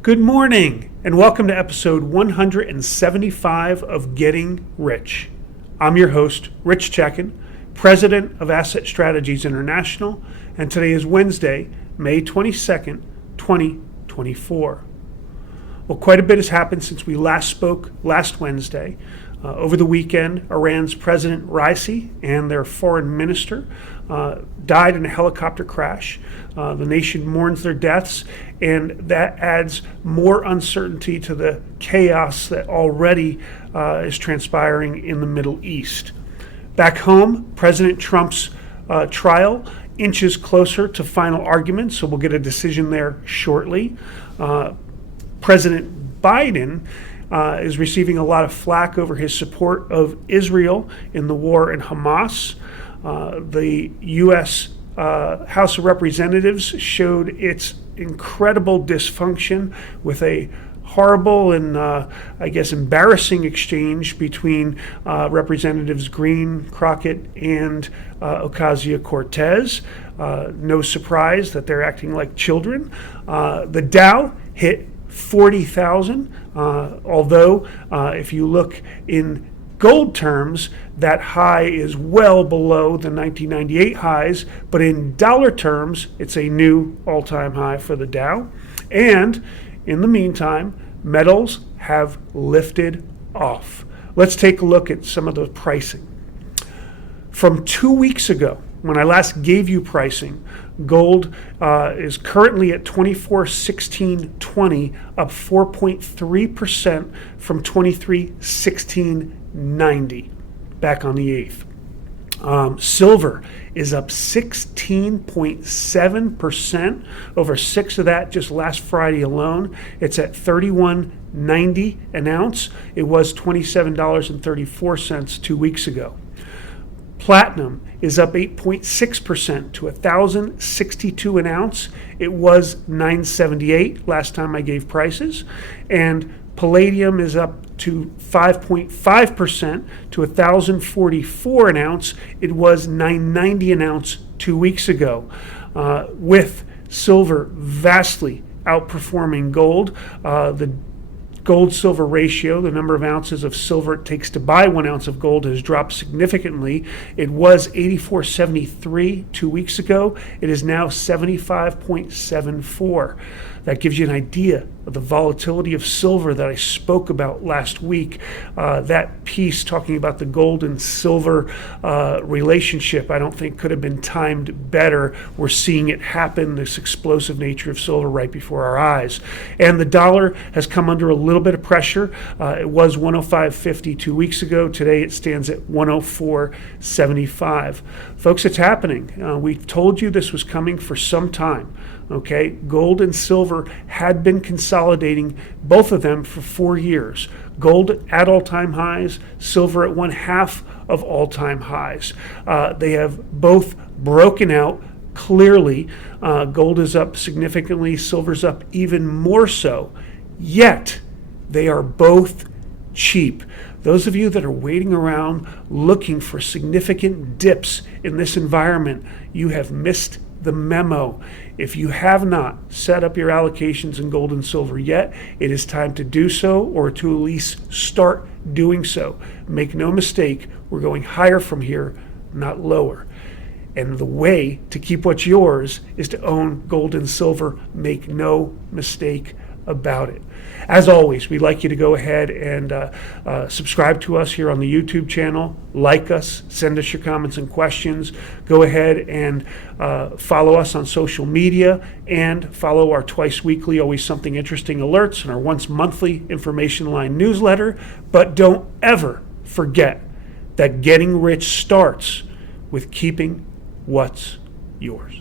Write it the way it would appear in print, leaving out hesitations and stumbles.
Good morning, and welcome to episode 175 of Getting Rich. I'm your host, Rich Checkan, president of Asset Strategies International, and today is Wednesday, May 22nd, 2024. Well, quite a bit has happened since we last spoke last Wednesday. Over the weekend, Iran's President Raisi and their foreign minister died in a helicopter crash. The nation mourns their deaths, and that adds more uncertainty to the chaos that already is transpiring in the Middle East. Back home, President Trump's trial inches closer to final argument, so we'll get a decision there shortly. President Biden is receiving a lot of flack over his support of Israel in the war in Hamas. The U.S. House of Representatives showed its incredible dysfunction with a horrible and, embarrassing exchange between Representatives Green, Crockett, and Ocasio-Cortez. No surprise that they're acting like children. The Dow hit 40,000, although if you look in gold terms, that high is well below the 1998 highs, but in dollar terms, it's a new all-time high for the Dow. And in the meantime, metals have lifted off. Let's take a look at some of the pricing. From 2 weeks ago, when I last gave you pricing, gold is currently at 2416.20, up 4.3% from 2316.90 back on the 8th. Silver is up 16.7%, over 6 of that just last Friday alone. It's at $31.90 an ounce. It was $27.34 2 weeks ago. Platinum is up 8.6% to $1,062 an ounce. It was $978 last time I gave prices. And palladium is up to 5.5% to $1,044 an ounce. It was $990 an ounce 2 weeks ago. With silver vastly outperforming gold, the gold-silver ratio, the number of ounces of silver it takes to buy 1 ounce of gold, has dropped significantly. It was 84.73 2 weeks ago. It is now 75.74. That gives you an idea of the volatility of silver that I spoke about last week. That piece talking about the gold and silver relationship, I don't think could have been timed better. We're seeing it happen, this explosive nature of silver right before our eyes. And the dollar has come under a little bit of pressure. It was 105.50 2 weeks ago. Today it stands at 104.75. Folks, it's happening. We've told you this was coming for some time. Okay, gold and silver had been consolidating, both of them, for 4 years. Gold at all-time highs, silver at 1/2 of all-time highs. They have both broken out clearly. Gold is up significantly, silver's up even more so. Yet, they are both cheap. Those of you that are waiting around looking for significant dips in this environment, you have missed the memo. If you have not set up your allocations in gold and silver yet, it is time to do so, or to at least start doing so. Make no mistake, we're going higher from here, not lower. And the way to keep what's yours is to own gold and silver. Make no mistake about it. As always, we'd like you to go ahead and subscribe to us here on the YouTube channel, like us, send us your comments and questions. Go ahead and follow us on social media, and follow our twice weekly Always Something Interesting alerts and our once monthly information line newsletter. But don't ever forget that getting rich starts with keeping what's yours.